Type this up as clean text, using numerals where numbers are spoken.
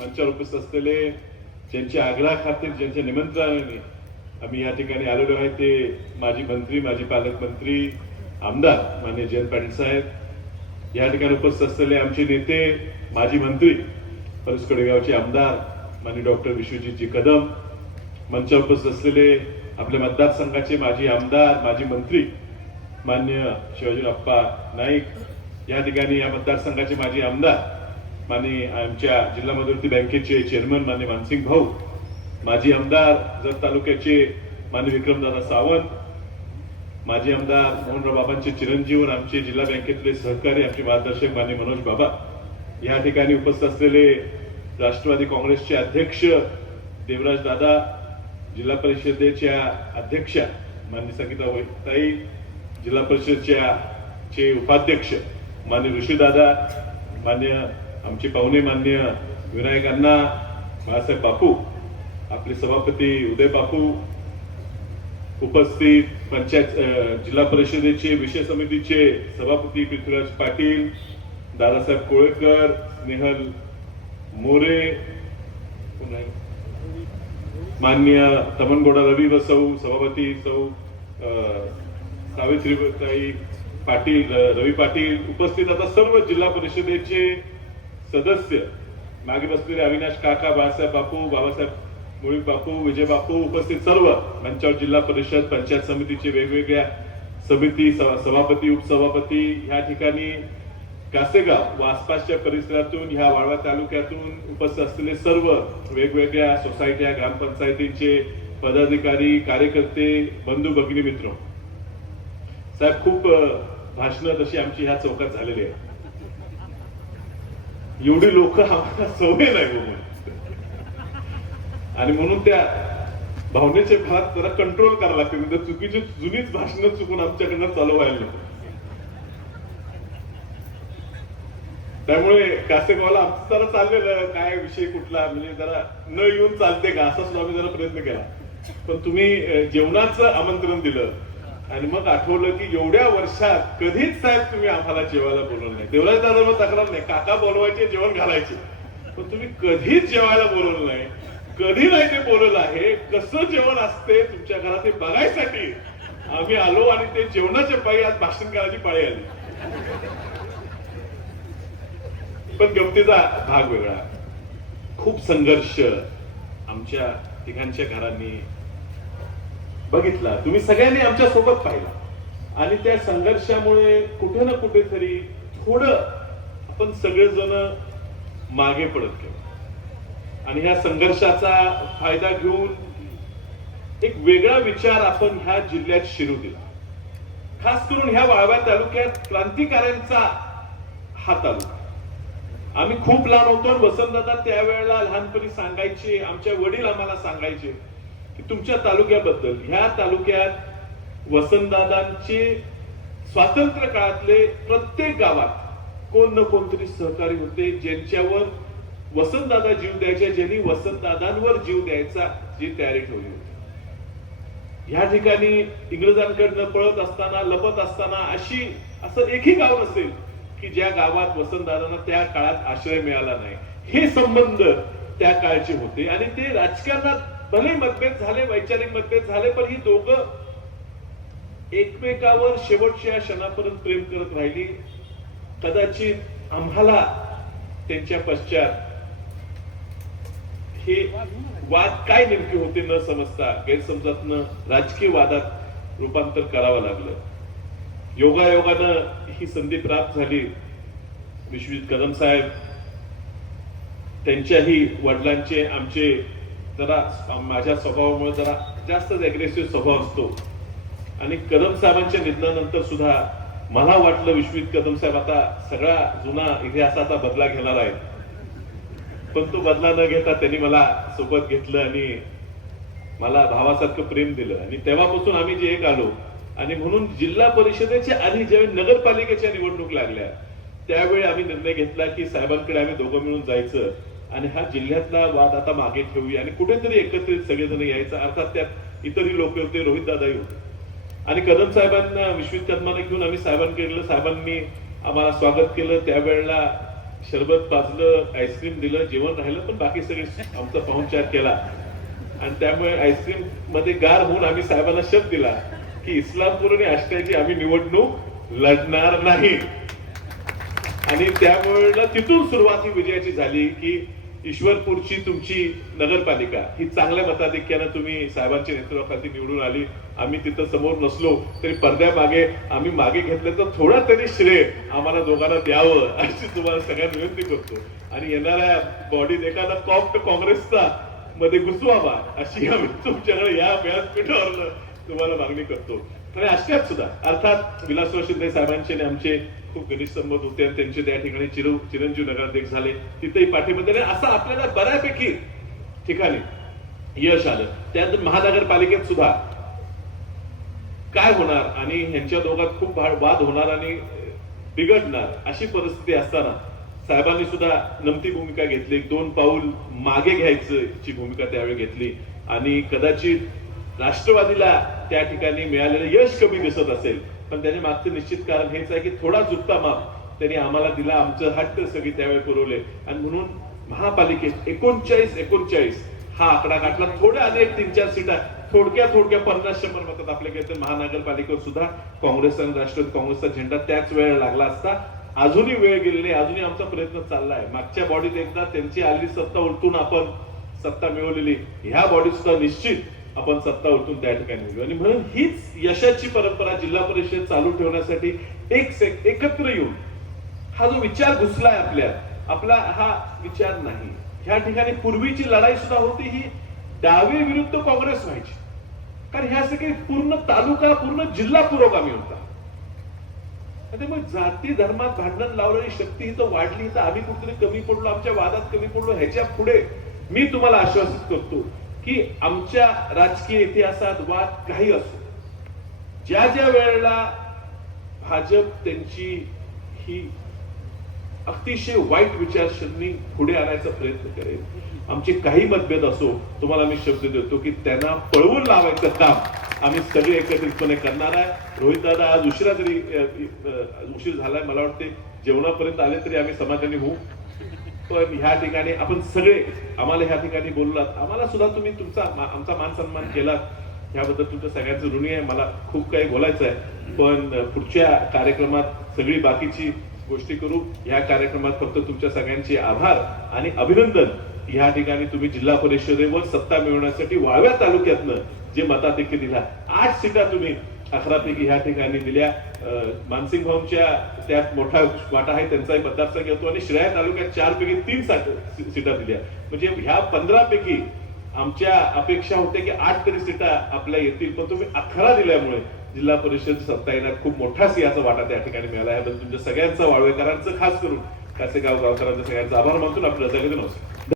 मंचावर उपस्थित असलेले, ज्यांच्या आग्रहा खातीर, ज्यांच्या निमंत्रणाने आम्ही या ठिकाणी आलेलो आहे, ते माजी मंत्री, माजी पालकमंत्री, आमदार माननीय जयंत पाटील साहेब, या ठिकाणी उपस्थित असलेले आमचे नेते, माजी मंत्री, पलूस कडेगावचे आमदार माननीय डॉक्टर विश्वजितजी कदम, मंचावर उपस्थित असलेले आपल्या मतदारसंघाचे माजी आमदार, माजी मंत्री माननीय शिवाजीराप्पा नाईक, या ठिकाणी या मतदारसंघाचे माजी आमदार माननीय आमच्या जिल्हा मध्यवर्ती बँकेचे चेअरमन माननीय मानसिंग भाऊ, माजी आमदार जत तालुक्याचे माननीय विक्रमदादा सावंत, माजी आमदार मोहनराव बाबांचे चिरंजीव, आमचे जिल्हा बँकेतले सहकारी, आमचे मार्गदर्शक माननीय मनोज बाबा, या ठिकाणी उपस्थित असलेले राष्ट्रवादी काँग्रेसचे अध्यक्ष देवराज दादा, जिल्हा परिषदेच्या अध्यक्षा माननीय संगीता ताई, जिल्हा परिषदेचे उपाध्यक्ष माननीय ऋषीदादा, मान्य आमचे पाहुणे माननीय विनायक अण्णा, बाळासाहेब बापू, आपले सभापती उदय बापू, उपस्थित पंचायत जिल्हा परिषदेचे विषय समितीचे सभापती पृथ्वीराज पाटील, दादासाहेब कोळेकर, स्नेहल मोरे, माननीय तमनगौडा रवी व सौ सभापती सौ सावित्रीबाई पाटील, रवी पाटील, उपस्थित आता सर्व जिल्हा परिषदेचे सदस्य, मागे बसलेले अविनाश काका, बाळासाहेब बापू, बाबासाहेब मुळी बापू, विजय बापू, उपस्थित सर्व मंचावर जिल्हा परिषद पंचायत समितीचे वेगवेगळ्या समिती सभापती, उपसभापती, या ठिकाणी कासेगाव व आसपासच्या परिसरातून, ह्या वाळवा तालुक्यातून उपस्थित असलेले सर्व वेगवेगळ्या सोसायट्या, ग्रामपंचायतींचे पदाधिकारी, कार्यकर्ते, बंधू भगिनी, मित्र, साहेब, खूप भाषणं तशी आमची ह्या चौकात झालेली आहे. एवढी लोक आम्हाला सवय नाही म्हणून, आणि म्हणून त्या भावनेचे भाग जरा कंट्रोल करायला लागते, म्हणजे चुकीची जुनीच भाषणं चुकून आमच्याकडनं चालू व्हायला नको. त्यामुळे कासेगावला आमचं जरा चाललेलं काय विषय कुठला, म्हणजे जरा न येऊन चालते का असा सुद्धा आम्ही जरा प्रयत्न केला. पण तुम्ही जेवणाचं आमंत्रण दिलं आणि मग आठवलं की एवढ्या वर्षात कधीच साहेब तुम्ही आम्हाला जेवायला बोलवलं नाही. देवराज दादा तक्रार नाही, काका बोलवायचे, जेवण घालायचे, पण तुम्ही कधीच जेवायला बोलवलं नाही. कधी नाही ते बोलवलं आहे. कसं जेवण असते तुमच्या घरात हे बघायसाठी आम्ही आलो, आणि ते जेवणाच्या पायी आज भाषण करायची पाळी आली. पण गमतीचा भाग वेगळा. खूप संघर्ष आमच्या तिघांच्या घरांनी बघितला, तुम्ही सगळ्यांनी आमच्या सोबत पाहिला, आणि त्या संघर्षामुळे कुठे ना कुठेतरी थोडं आपण सगळेजण मागे पडत गेलो, आणि ह्या संघर्षाचा फायदा घेऊन एक वेगळा विचार आपण ह्या जिल्ह्यात शिरू दिला. खास करून ह्या वाळवा तालुक्यात क्रांतिकाऱ्यांचा हा तालुका. आम्ही खूप लहान होतो, वसंतदादा त्यावेळेला लहानपणी सांगायचे, आमच्या वडील आम्हाला सांगायचे की तुमच्या तालुक्याबद्दल, ह्या तालुक्यात वसंतदादांचे स्वातंत्र्य काळातले प्रत्येक गावात कोण न कोणतरी सहकारी होते, ज्यांच्यावर वसंतदादा जीव द्यायचे, ज्यांनी वसंतदादांवर जीव द्यायचा जी तयारी ठेवली होती. ह्या ठिकाणी इंग्रजांकडनं पळत असताना, लपत असताना असं एकही गाव नसेल की ज्या गावात वसंतदादांना त्या काळात आश्रय मिळाला नाही. हे संबंध त्या काळचे होते, आणि ते राजकारणात भले मतभेद झाले, वैचारिक मतभेद झाले, पण ही दोघं एकमेकावर शेवटच्या क्षणापर्यंत प्रेम करत राहिली. कदाचित आम्हाला त्यांच्या पश्चात हे वाद काय नेमके होते न समजता गैरसमजातनं राजकीय वादात रूपांतर करावं लागलं. योगायोगानं ही संधी प्राप्त झाली. विश्वजित कदम साहेब, त्यांच्याही वडिलांचे आमचे जरा माझ्या स्वभावामुळे जरा जास्तच अग्रेसिव्ह स्वभाव असतो, आणि कदम साहेबांच्या निधनानंतर सुद्धा मला वाटलं विश्वजित कदम साहेब आता सगळा जुना इतिहासाचा बदला घेणार आहे, पण तो बदला न घेता त्यांनी मला सोबत घेतलं आणि मला भावासारखं प्रेम दिलं, आणि तेव्हापासून आम्ही जे एक आलो. आणि म्हणून जिल्हा परिषदेच्या आधी ज्यावेळी नगरपालिकेच्या निवडणूक लागल्या त्यावेळी आम्ही निर्णय घेतला की साहेबांकडे आम्ही दोघं मिळून जायचं, आणि हा जिल्ह्यातला वाद आता मागे ठेवूया, आणि कुठेतरी एकत्रित सगळेजण यायचं. अर्थात त्यात इतरही लोक होते, रोहित दादाही होते, आणि कदम साहेबांना, विश्वजित कदमांना घेऊन आम्ही साहेबांकडे गेलो. साहेबांनी आम्हाला स्वागत केलं. त्यावेळेला शरबत पाजलं, आईस्क्रीम दिलं, जेवण राहिलं, पण बाकी सगळे आमचा पाहुणचार केला. आणि त्यामुळे आईस्क्रीम मध्ये गार होऊन आम्ही साहेबांना शब्द दिला की इस्लामपूर आणि आष्टाची आम्ही निवडणूक लढणार नाही. आणि त्यामुळे तिथून सुरुवात ही विजयाची झाली की ईश्वरपूरची तुमची नगरपालिका ही चांगल्या मताधिक्यानं तुम्ही साहेबांच्या नेतृत्वाखाली निवडून आली. आम्ही तिथं समोर नसलो तरी पडद्यामागे आम्ही मागे घेतलं तर थोडा तरी श्रेय आम्हाला दोघांना द्यावं अशी तुम्हाला सगळ्यांना विनंती करतो. आणि येणाऱ्या बॉडीत एखादा कॉप्ट काँग्रेसचा मध्ये घुसवावा अशी आम्ही तुमच्याकडे या व्यासपीठावर तुम्हाला मागणी करतो. आणि अशात सुद्धा अर्थात विलासराव शिंदे साहेबांचे आणि आमचे खूप घनिष्ठ संबंध होते आणि त्यांचे त्या ठिकाणी चिरंजीव नगराध्यक्ष झाले, तिथेही पाठिंबा दिले. असं आपल्याला बऱ्यापैकी ठिकाणी यश आलं. त्यानंतर महानगरपालिकेत सुद्धा काय होणार आणि ह्यांच्या दोघात खूप वाद होणार आणि बिघडणार अशी परिस्थिती असताना साहेबांनी सुद्धा नमती भूमिका घेतली. 2 पाऊल मागे घ्यायची भूमिका त्यावेळी घेतली. आणि कदाचित राष्ट्रवादीला त्या ठिकाणी मिळालेलं यश कमी दिसत असेल, पण त्याने मागचं निश्चित कारण हेच आहे की थोडा जुत्ता माप त्यांनी आम्हाला दिला, आमचं हट्ट सगळी त्यावेळी पुरवले. आणि म्हणून महापालिकेत 39 हा आकडा गाठला. थोड्या अनेक 3-4 सीटा थोडक्या 50-100 मतात आपल्याकडे महानगरपालिकेवर सुद्धा काँग्रेस आणि राष्ट्रवादी काँग्रेसचा झेंडा त्याच वेळेला लागला असता. अजूनही वेळ गेलेली, अजूनही आमचा प्रयत्न चाललाय. मागच्या बॉडीत एकदा त्यांची आलेली सत्ता उलटून आपण सत्ता मिळवलेली, ह्या बॉडीत सुद्धा निश्चित आपण सत्ता उलटून त्या ठिकाणी मिळवू. आणि म्हणून हीच यशाची परंपरा जिल्हा परिषद चालू ठेवण्यासाठी एकत्र येऊन हा जो विचार घुसलाय आपला हा विचार नाही. ह्या ठिकाणी पूर्वीची लढाई सुद्धा होती ही डावे विरुद्ध काँग्रेस व्हायची, कारण ह्या सगळे पूर्ण तालुका पूर्ण जिल्हा पुरोगामी होता. त्यामुळे जाती धर्मात भांडण लावणारी शक्ती इथं वाढली, तर आम्ही कुठेतरी कमी पडलो, आमच्या वादात कमी पडलो. ह्याच्या पुढे मी तुम्हाला आश्वासित करतो की आमच्या राजकीय इतिहासात वाद काही असो, ज्या वेळेला भाजप त्यांची ही अतिशय वाईट विचारसरणी पुढे आणायचा प्रयत्न करेल, आमचे काही मतभेद असो, तुम्हाला मी शब्द देतो की त्यांना पळवून लावायचं काम आम्ही सगळे एकत्रितपणे करणार आहे. रोहित दादा आज उशीर झालाय, मला वाटते जेवणापर्यंत आले तरी आम्ही समाधानी होऊ. पण ह्या ठिकाणी आपण सगळे आम्हाला ह्या ठिकाणी बोललात, आम्हाला सुद्धा तुम्ही आमचा मान सन्मान केलात, ह्याबद्दल तुमच्या सगळ्यांचं ऋणी आहे. मला खूप काही बोलायचं आहे, पण पुढच्या कार्यक्रमात सगळी बाकीची गोष्टी करू. ह्या कार्यक्रमात फक्त तुमच्या सगळ्यांचे आभार आणि अभिनंदन. ह्या ठिकाणी तुम्ही जिल्हा परिषदेवर सत्ता मिळवण्यासाठी वाळव्या तालुक्यातनं जे मताधिक्य दिला, 8 सीटा तुम्ही 11 पैकी ह्या ठिकाणी दिल्या. मानसिंग भाऊंच्या त्यात मोठा वाटा आहे, त्यांचाही मतदारसंघ येतो. आणि श्रेया तालुक्यात 4 पैकी 3 सीटा दिल्या. म्हणजे ह्या 15 पैकी आमच्या अपेक्षा होत्या की 8 तरी सीटा आपल्या येतील, पण तुम्ही 11 दिल्यामुळे जिल्हा परिषद सत्ता येण्यात खूप मोठा सिंहाचा वाटा त्या ठिकाणी मिळाला. याबद्दल तुमच्या सगळ्यांचा, वाळवेकरांचं खास करून कासेगाव गावकरांचा सगळ्यांचा आभार मानून आपल्याला सगळ्यांना नमस्कार.